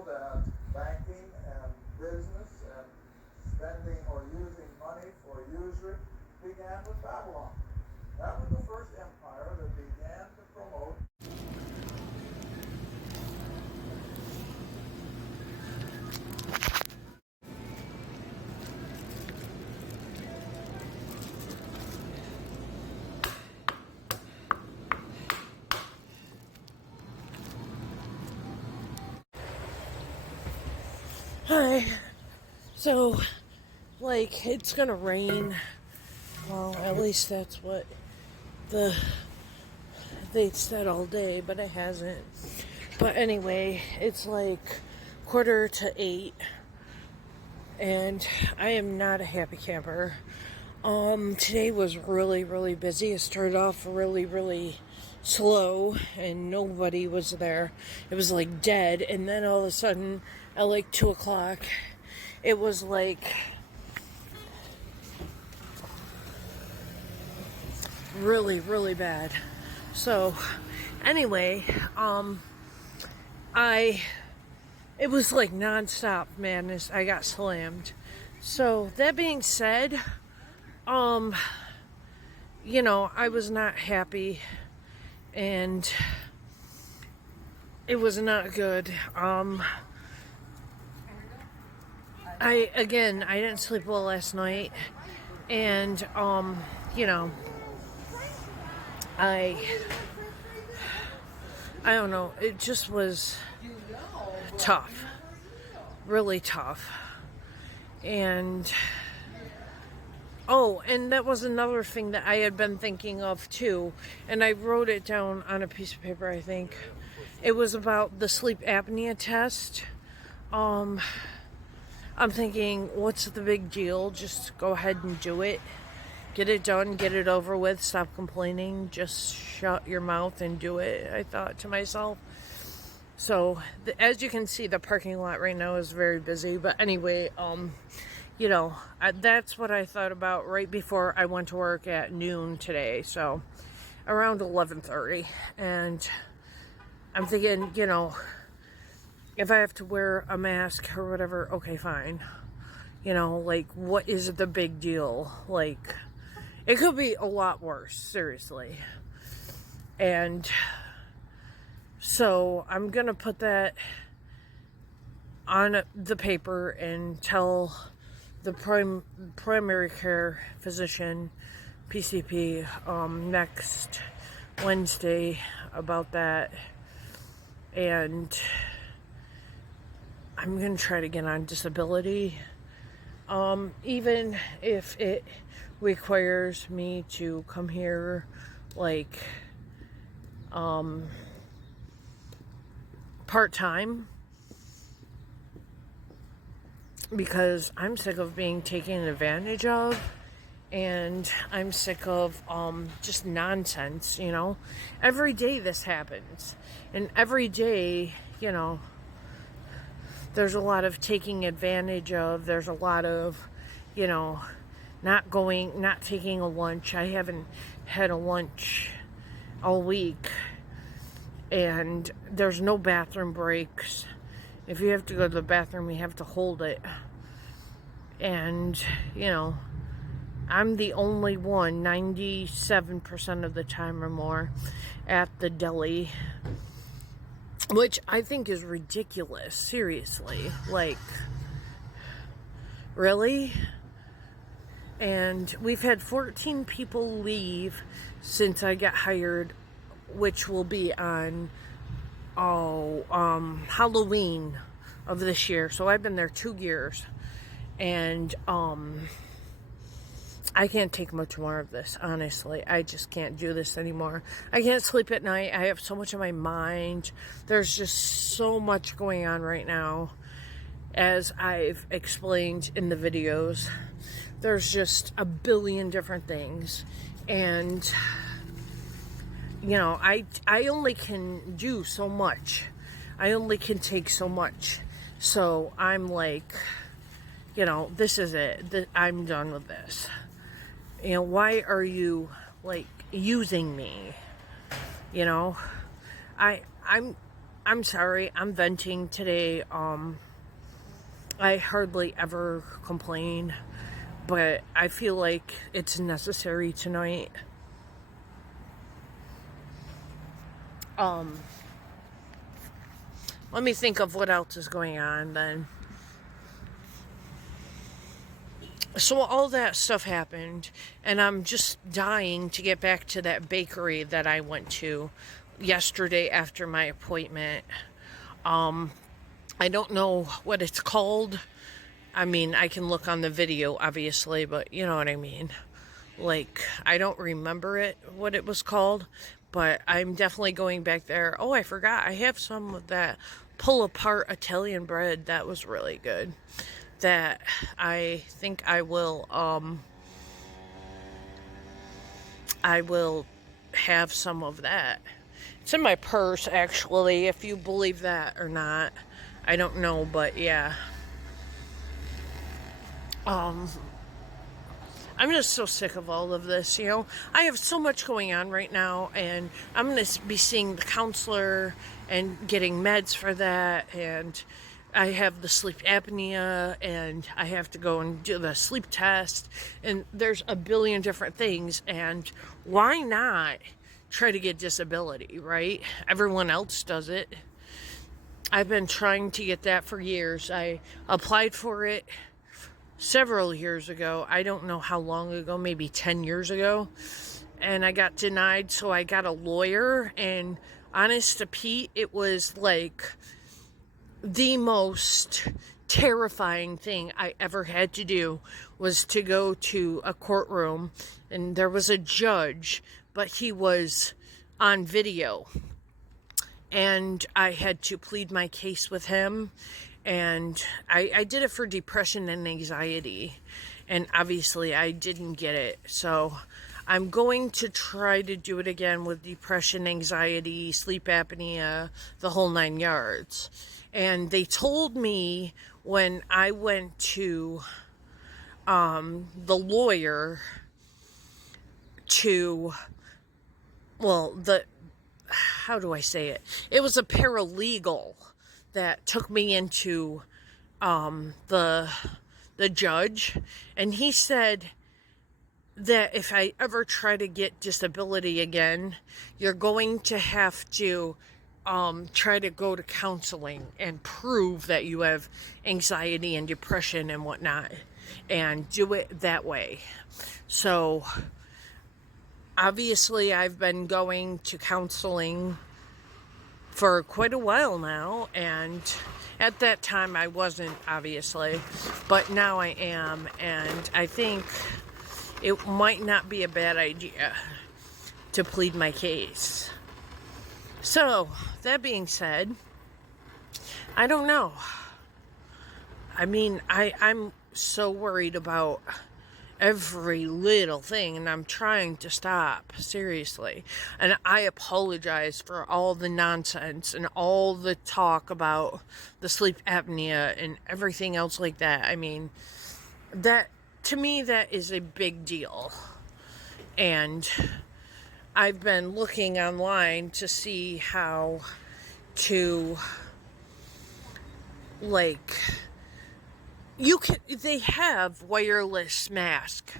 know that banking and business and spending or using money for usury began with Babylon. That was the first empire that began to promote. Hi. So, like, it's gonna rain. Well, at least that's what they said all day, but it hasn't. But anyway, it's like 7:45, and I am not a happy camper. Today was really, really busy. It started off really, really slow, and nobody was there. It was like dead, and then all of a sudden, at like 2:00, it was like really, really bad. So, anyway, it was like nonstop madness. I got slammed. So, that being said, I was not happy, and it was not good. I didn't sleep well last night, and I don't know, it just was tough, really tough. And and that was another thing that I had been thinking of too, and I wrote it down on a piece of paper, I think. It was about the sleep apnea test. I'm thinking, what's the big deal? Just go ahead and do it. Get it done, get it over with, stop complaining, just shut your mouth and do it, I thought to myself. So, as you can see, the parking lot right now is very busy. But anyway, that's what I thought about right before I went to work at noon today. So, around 11:30. And I'm thinking, if I have to wear a mask or whatever, okay, fine. Like, what is the big deal? Like, it could be a lot worse, seriously. And so I'm going to put that on the paper and tell the primary care physician, PCP, next Wednesday about that. And I'm going to try to get on disability. Even if it requires me to come here, like, part-time, because I'm sick of being taken advantage of, and I'm sick of just nonsense. Every day this happens, and every day, there's a lot of taking advantage of. There's a lot of, not taking a lunch. I haven't had a lunch all week, and there's no bathroom breaks. If you have to go to the bathroom, you have to hold it. And, I'm the only one, 97% of the time or more, at the deli, which I think is ridiculous, seriously. Like, really? And we've had 14 people leave since I got hired, which will be on Halloween of this year. So I've been there 2 years, and I can't take much more of this, honestly. I just can't do this anymore. I can't sleep at night. I have so much on my mind. There's just so much going on right now, as I've explained in the videos. There's just a billion different things, and I only can do so much. I only can take so much. So I'm like, this is it. I'm done with this. Why are you, like, using me? I'm I'm sorry, I'm venting today. I hardly ever complain, but I feel like it's necessary tonight. Let me think of what else is going on then. So all that stuff happened, and I'm just dying to get back to that bakery that I went to yesterday after my appointment. I don't know what it's called. I mean, I can look on the video, obviously, but you know what I mean. Like, I don't remember what it was called, but I'm definitely going back there. Oh, I forgot. I have some of that pull-apart Italian bread. That was really good. That I think I will have some of that. It's in my purse, actually, if you believe that or not. I don't know, but yeah. I'm just so sick of all of this, you know. I have so much going on right now, and I'm going to be seeing the counselor and getting meds for that, and I have the sleep apnea, and I have to go and do the sleep test, and there's a billion different things, and why not try to get disability, right? Everyone else does it. I've been trying to get that for years. I applied for it several years ago. I don't know how long ago, maybe 10 years ago. And I got denied, so I got a lawyer. And honest to Pete, it was like the most terrifying thing I ever had to do was to go to a courtroom. And there was a judge, but he was on video. And I had to plead my case with him. And I did it for depression and anxiety. And obviously I didn't get it. So I'm going to try to do it again with depression, anxiety, sleep apnea, the whole 9 yards. And they told me when I went to the lawyer to, well, how do I say it? It was a paralegal that took me into the judge, and he said that if I ever try to get disability again, you're going to have to try to go to counseling and prove that you have anxiety and depression and whatnot, and do it that way. So obviously, I've been going to counseling for quite a while now, and at that time I wasn't, obviously, but now I am, and I think it might not be a bad idea to plead my case. So, that being said, I don't know. I mean, I'm so worried about every little thing, and I'm trying to stop, seriously. And I apologize for all the nonsense and all the talk about the sleep apnea and everything else like that. I mean, that, to me, that is a big deal. And I've been looking online to see how to, like, they have wireless mask,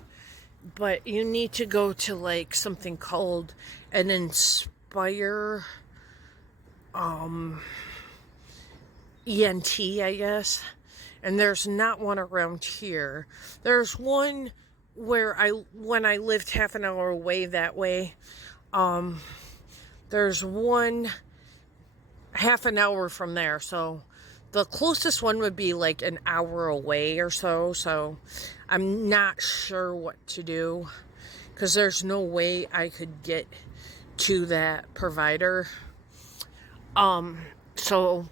but you need to go to like something called an Inspire ENT, I guess. And there's not one around here. There's one where when I lived half an hour away that way, there's one half an hour from there, so the closest one would be like an hour away or so. So I'm not sure what to do, because there's no way I could get to that provider. So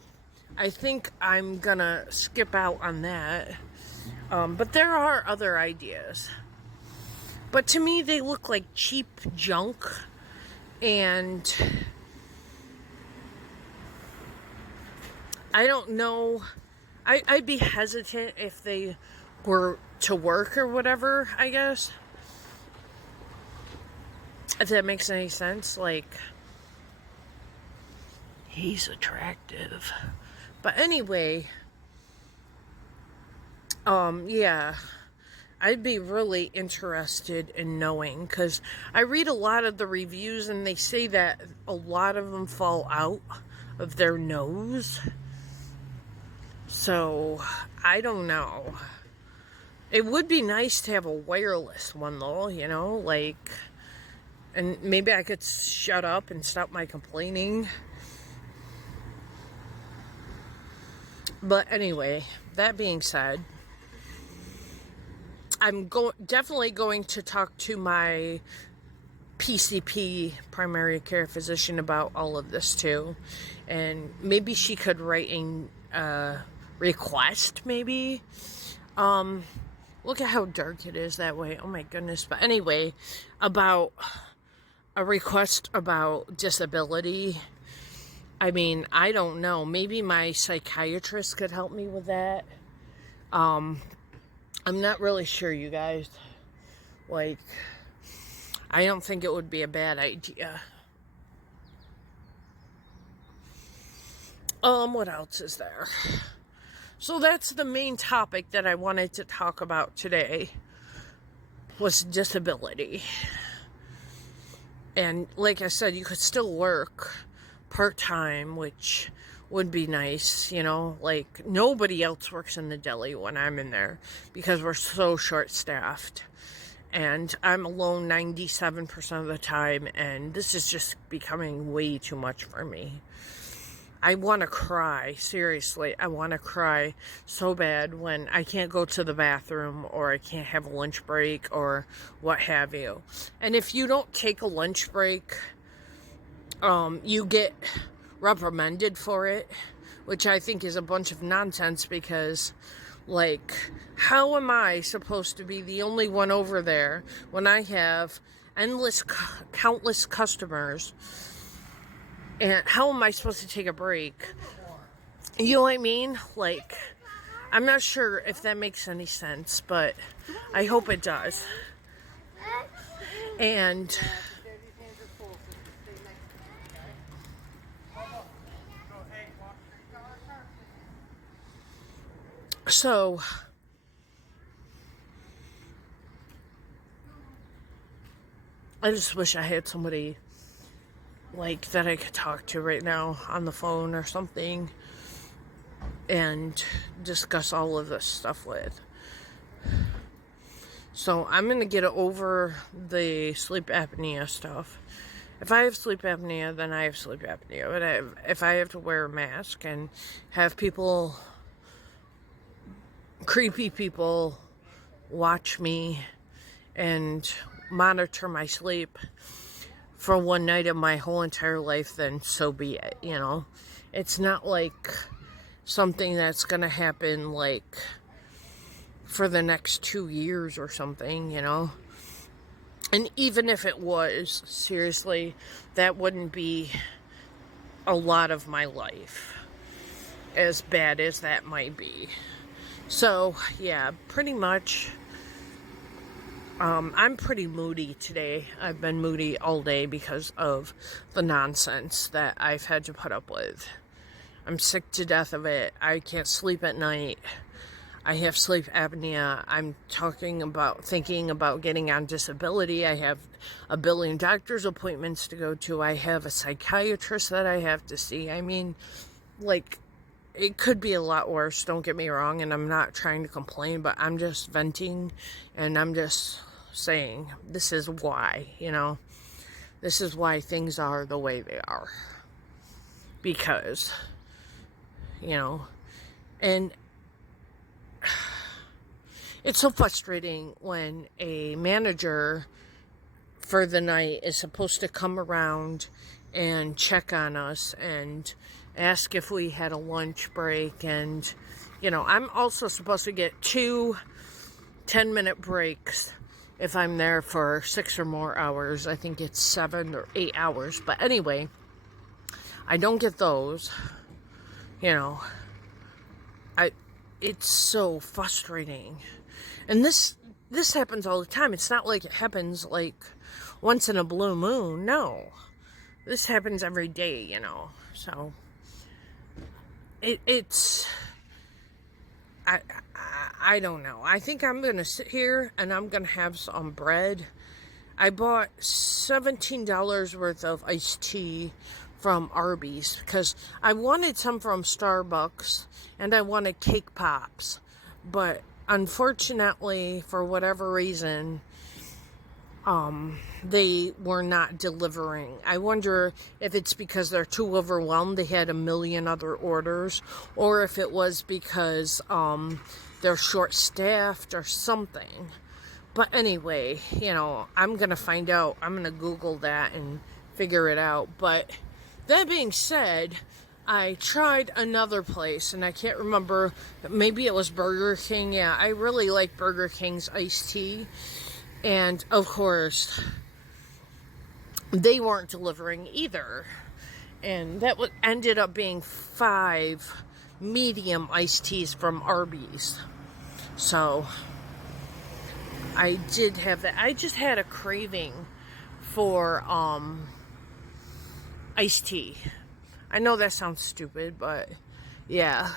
I think I'm gonna skip out on that. But there are other ideas. But to me, they look like cheap junk. And I don't know. I'd be hesitant if they were to work or whatever, I guess. If that makes any sense. Like, He's attractive. But anyway, yeah, I'd be really interested in knowing, because I read a lot of the reviews and they say that a lot of them fall out of their nose. So, I don't know. It would be nice to have a wireless one though, you know, like, and maybe I could shut up and stop my complaining. But anyway, that being said, I'm definitely going to talk to my PCP, primary care physician, about all of this too. And maybe she could write a request, maybe. Look at how dark it is that way. Oh my goodness. But anyway, about a request about disability. I mean, I don't know. Maybe my psychiatrist could help me with that. I'm not really sure, you guys. Like, I don't think it would be a bad idea. What else is there? So that's the main topic that I wanted to talk about today, was disability. And like I said, you could still work part-time, which would be nice, you know, like nobody else works in the deli when I'm in there because we're so short-staffed. And I'm alone 97% of the time, and this is just becoming way too much for me. I want to cry, seriously. I want to cry so bad when I can't go to the bathroom, or I can't have a lunch break, or what have you. And if you don't take a lunch break, you get reprimanded for it, which I think is a bunch of nonsense, because, like, how am I supposed to be the only one over there when I have countless customers? And how am I supposed to take a break? You know what I mean? Like, I'm not sure if that makes any sense, but I hope it does. And so I just wish I had somebody like that I could talk to right now on the phone or something and discuss all of this stuff with. So I'm going to get over the sleep apnea stuff. If I have sleep apnea, then I have sleep apnea. But if I have to wear a mask and have people, creepy people, watch me and monitor my sleep for one night of my whole entire life, then so be it, you know. It's not like something that's gonna happen like for the next 2 years or something, you know. And even if it was, seriously, that wouldn't be a lot of my life, as bad as that might be. So yeah, pretty much I'm pretty moody today. I've been moody all day because of the nonsense that I've had to put up with. I'm sick to death of it. I can't sleep at night. I have sleep apnea. I'm thinking about getting on disability. I have a billion doctor's appointments to go to. I have a psychiatrist that I have to see. I mean, like, it could be a lot worse, don't get me wrong, and I'm not trying to complain, but I'm just venting, and I'm just saying, this is why, you know, this is why things are the way they are, because, you know, and it's so frustrating when a manager for the night is supposed to come around and check on us and ask if we had a lunch break, and, you know, I'm also supposed to get 2 10-minute breaks if I'm there for 6 or more hours. I think it's 7 or 8 hours. But anyway, I don't get those. You know, it's so frustrating. And this happens all the time. It's not like it happens like once in a blue moon. No. This happens every day, you know. So it's I don't know. I think I'm gonna sit here and I'm gonna have some bread. I bought $17 worth of iced tea from Arby's because I wanted some from Starbucks and I wanted cake pops. But unfortunately, for whatever reason, they were not delivering. I wonder if it's because they're too overwhelmed. They had a million other orders, or if it was because they're short-staffed or something. But anyway, I'm gonna find out. I'm gonna Google that and figure it out. But that being said, I tried another place, and I can't remember. Maybe it was Burger King. Yeah, I really like Burger King's iced tea. And, of course, they weren't delivering either. And that ended up being 5 medium iced teas from Arby's. So, I did have that. I just had a craving for iced tea. I know that sounds stupid, but yeah.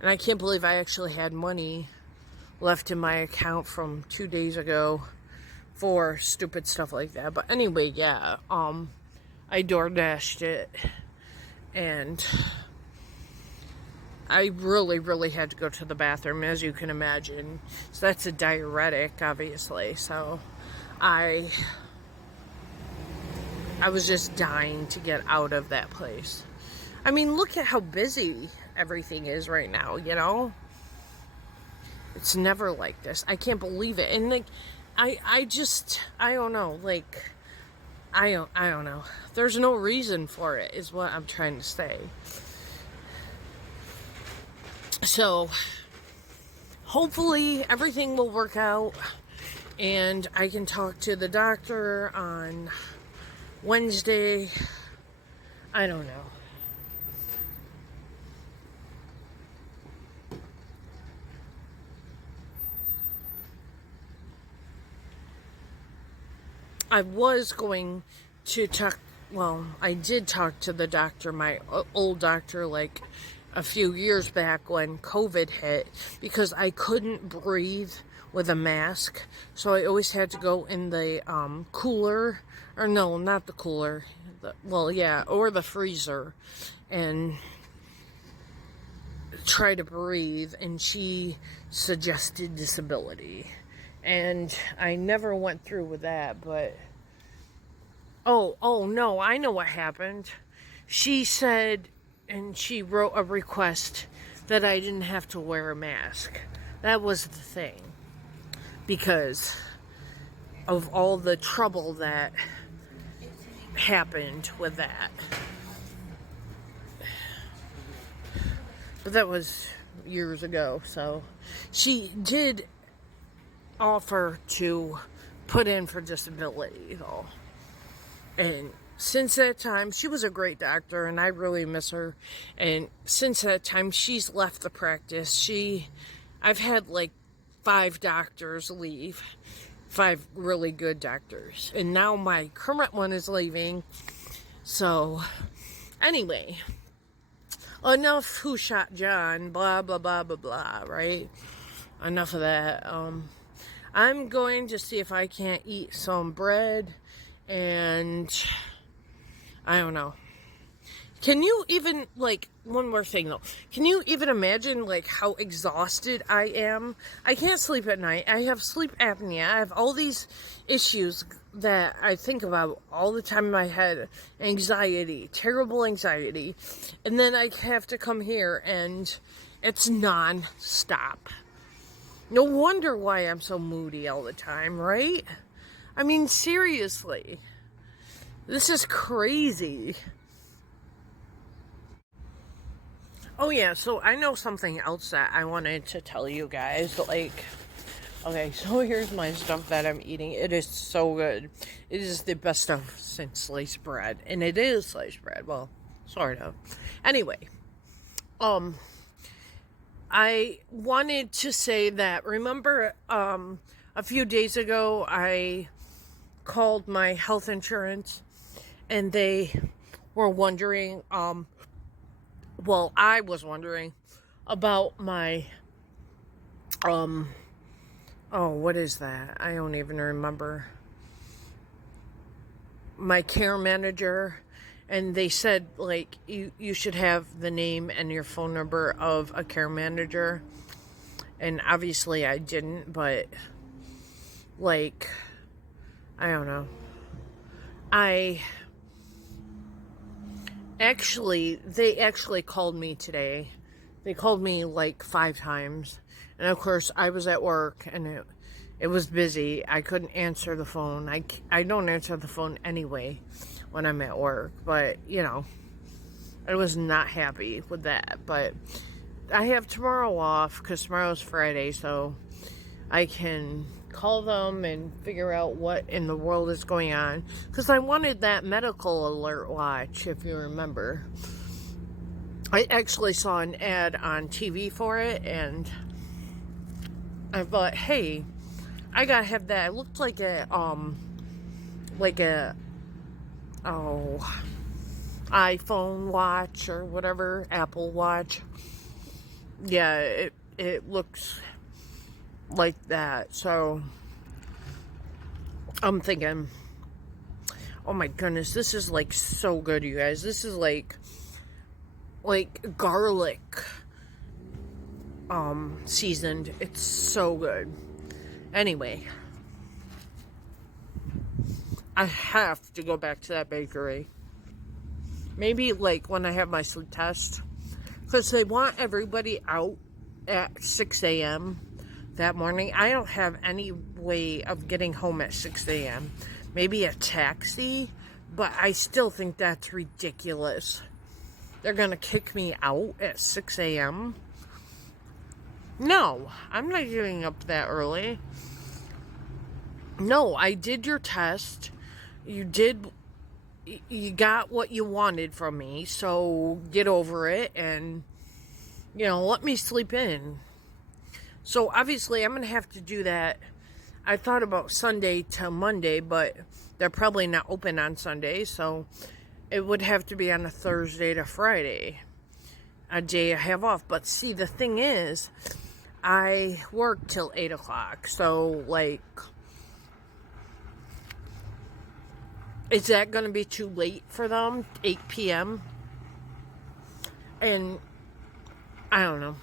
And I can't believe I actually had money left in my account from 2 days ago for stupid stuff like that. But anyway, yeah, I DoorDashed it, and I really had to go to the bathroom, as you can imagine. So that's a diuretic, obviously. So I was just dying to get out of that place. I mean, look at how busy everything is right now, It's never like this. I can't believe it. And like, I don't know. Like, I don't know. There's no reason for it, is what I'm trying to say. So, hopefully everything will work out, and I can talk to the doctor on Wednesday. I don't know. I was going to talk, well, I did talk to the doctor, my old doctor, like a few years back when COVID hit, because I couldn't breathe with a mask. So I always had to go in the cooler, or no, not the cooler, or the freezer, and try to breathe. And she suggested disability. And I never went through with that, but oh no, I know what happened. She said, and she wrote a request that I didn't have to wear a mask. That was the thing, because of all the trouble that happened with that. But that was years ago, so she did offer to put in for disability, though. And since that time, she was a great doctor, and I really miss her. And since that time, she's left the practice. I've had like 5 doctors leave, 5 really good doctors, and now my current one is leaving. So, anyway, enough who shot John, blah blah blah blah blah. Right? Enough of that. I'm going to see if I can't eat some bread, and I don't know. Can you even, like, one more thing though. Can you even imagine, like, how exhausted I am? I can't sleep at night. I have sleep apnea. I have all these issues that I think about all the time in my head. Anxiety, terrible anxiety. And then I have to come here and it's non-stop. No wonder why I'm so moody all the time, right? I mean, seriously. This is crazy. Oh yeah, so I know something else that I wanted to tell you guys. Like, okay, so here's my stuff that I'm eating. It is so good. It is the best stuff since sliced bread. And it is sliced bread. Well, sort of. Anyway, I wanted to say that, remember, a few days ago, I called my health insurance, and they were wondering, well, I was wondering about my, oh, what is that? I don't even remember. My care manager, and they said, like, you should have the name and your phone number of a care manager. And obviously I didn't, but, like, I don't know. They actually called me today. They called me like 5 times. And of course, I was at work and it was busy. I couldn't answer the phone. I don't answer the phone anyway when I'm at work. But, you know, I was not happy with that. But I have tomorrow off because tomorrow's Friday. So I can call them and figure out what in the world is going on. Because I wanted that medical alert watch, if you remember. I actually saw an ad on TV for it, and I thought, hey, I gotta have that. It looked like a iPhone watch or whatever, Apple Watch. Yeah, it looks like that. So I'm thinking, oh my goodness, this is like so good, you guys. This is like garlic seasoned. It's so good. Anyway, I have to go back to that bakery. Maybe like when I have my sleep test, because they want everybody out at 6 a.m. that morning. I don't have any way of getting home at 6 a.m. Maybe a taxi, but I still think that's ridiculous. They're gonna kick me out at 6 a.m. No, I'm not getting up that early. No, I did your test. You got what you wanted from me, so get over it and, you know, let me sleep in. So obviously I'm going to have to do that. I thought about Sunday to Monday, but they're probably not open on Sunday, so it would have to be on a Thursday to Friday, a day I have off. But see, the thing is, I work till 8 o'clock, so, like, is that going to be too late for them? 8 p.m.? And I don't know.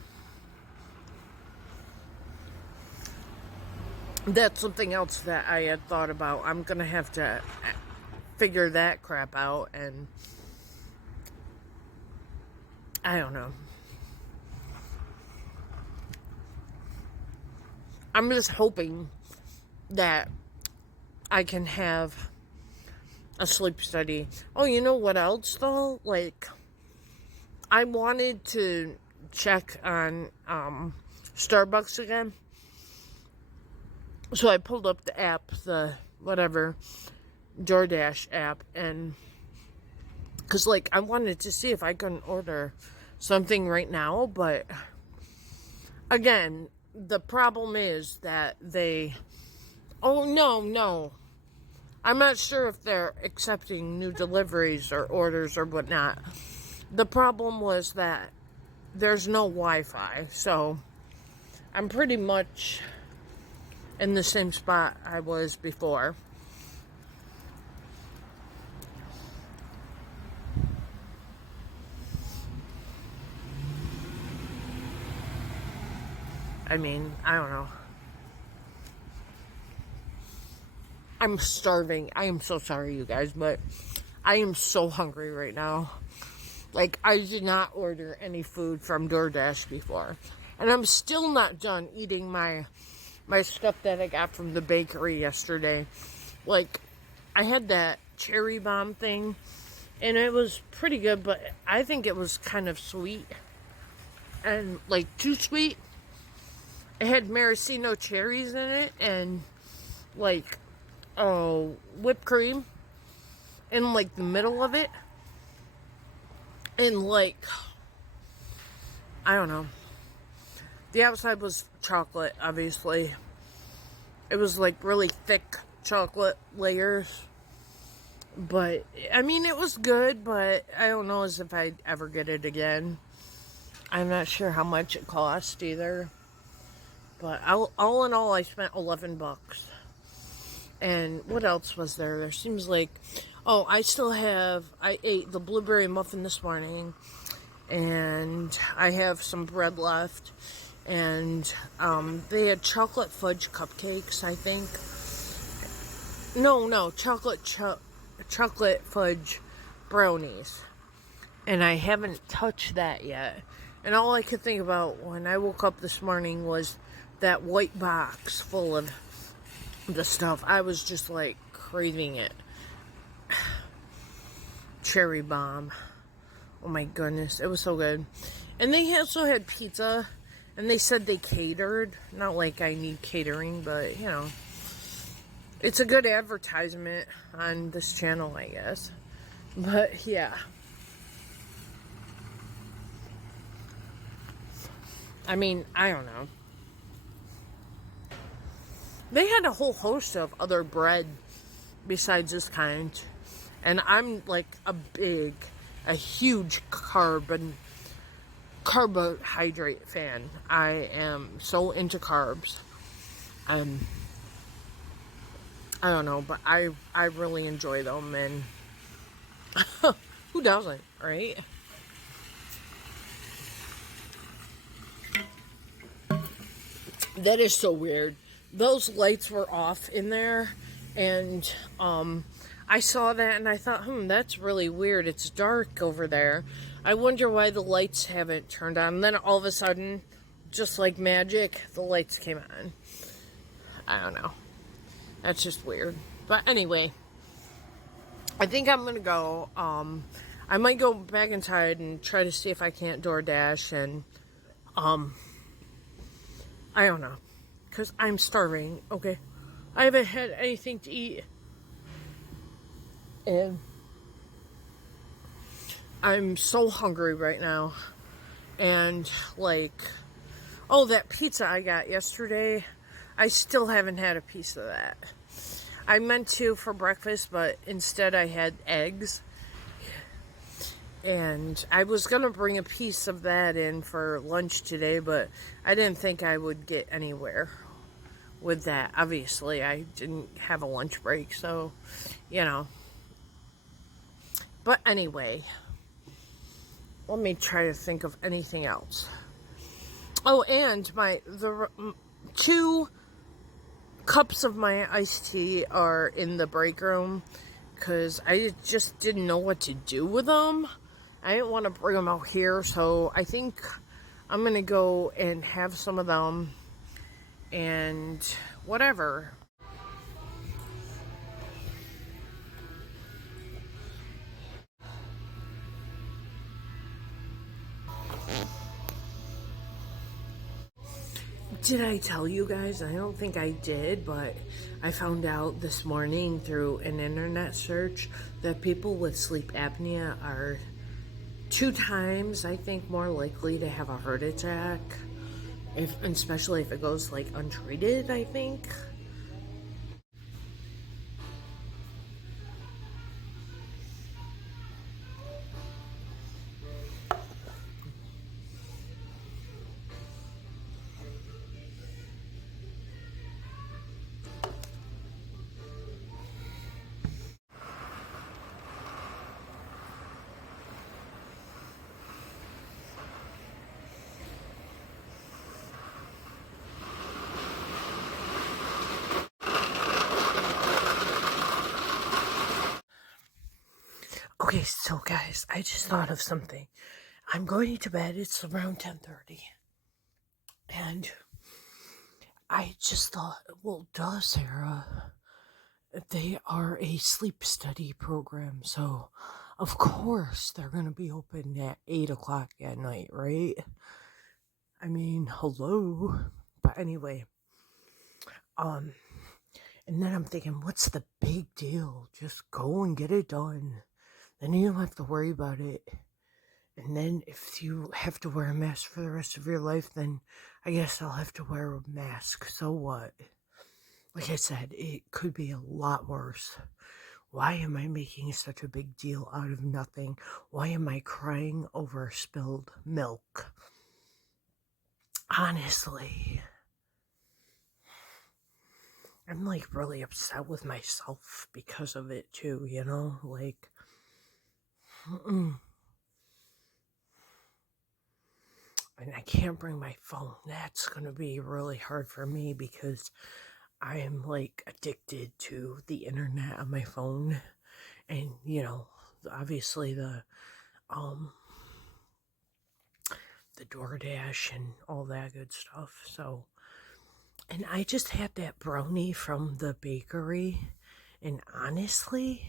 That's something else that I had thought about. I'm going to have to figure that crap out, and I don't know. I'm just hoping that I can have a sleep study. Oh, you know what else though? Like, I wanted to check on Starbucks again. So I pulled up the app, the whatever, DoorDash app, and because, like, I wanted to see if I can order something right now, but again, the problem is that oh, no. I'm not sure if they're accepting new deliveries or orders or whatnot. The problem was that there's no Wi-Fi, so I'm pretty much in the same spot I was before. I mean, I don't know. I'm starving. I am so sorry, you guys, but I am so hungry right now. Like, I did not order any food from DoorDash before. And I'm still not done eating my stuff that I got from the bakery yesterday. Like, I had that cherry bomb thing, and it was pretty good, but I think it was kind of sweet. And, like, too sweet. It had maraschino cherries in it, and, like, whipped cream in, like, the middle of it. And, like, I don't know. The outside was chocolate, obviously. It was, like, really thick chocolate layers. But, I mean, it was good, but I don't know as if I'd ever get it again. I'm not sure how much it cost either. But all in all, I spent $11. And what else was there? There seems like, oh, I ate the blueberry muffin this morning, and I have some bread left, and they had chocolate fudge cupcakes, I think. No, chocolate fudge brownies, and I haven't touched that yet. And all I could think about when I woke up this morning was that white box full of the stuff. I was just like craving it. Cherry bomb. Oh my goodness, it was so good. And they also had pizza, and they said they catered. Not like I need catering, but you know, it's a good advertisement on this channel, I guess. But yeah. I mean, I don't know. They had a whole host of other bread besides this kind. And I'm like a huge carbohydrate fan. I am so into carbs. I don't know, but I really enjoy them, and who doesn't, right? That is so weird. Those lights were off in there, and I saw that and I thought, that's really weird. It's dark over there. I wonder why the lights haven't turned on. And then all of a sudden, just like magic, the lights came on. I don't know. That's just weird. But anyway, I think I'm gonna go. I might go back inside and try to see if I can't DoorDash, and I don't know, because I'm starving. Okay, I haven't had anything to eat, and I'm so hungry right now. And like, oh, that pizza I got yesterday, I still haven't had a piece of that. I meant to for breakfast, but instead I had eggs. And I was going to bring a piece of that in for lunch today, but I didn't think I would get anywhere with that. Obviously, I didn't have a lunch break, so, you know. But anyway, let me try to think of anything else. Oh, and the 2 cups of my iced tea are in the break room because I just didn't know what to do with them. I didn't want to bring them out here, so I think I'm going to go and have some of them and whatever. Did I tell you guys? I don't think I did, but I found out this morning through an internet search that people with sleep apnea are 2 times, I think, more likely to have a heart attack, especially if it goes like untreated, I think. Okay, so guys, I just thought of something. I'm going to bed. It's around 10:30. And I just thought, well, duh, Sarah. They are a sleep study program, so of course they're going to be open at 8 o'clock at night, right? I mean, hello. But anyway, and then I'm thinking, what's the big deal? Just go and get it done. Then you don't have to worry about it. And then if you have to wear a mask for the rest of your life, then I guess I'll have to wear a mask. So what? Like I said, it could be a lot worse. Why am I making such a big deal out of nothing? Why am I crying over spilled milk? honestly, I'm like really upset with myself because of it too, you know? Like, mm-mm. And I can't bring my phone. That's gonna be really hard for me because I am like addicted to the internet on my phone. And, you know, obviously um the DoorDash and all that good stuff. So, and I just had that brownie from the bakery, and honestly,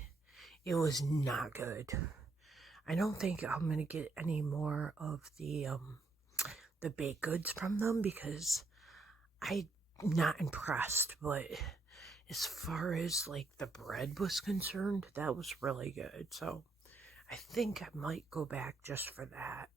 it was not good. I don't think I'm gonna get any more of the baked goods from them because I'm not impressed. But as far as like the bread was concerned, that was really good. So I think I might go back just for that.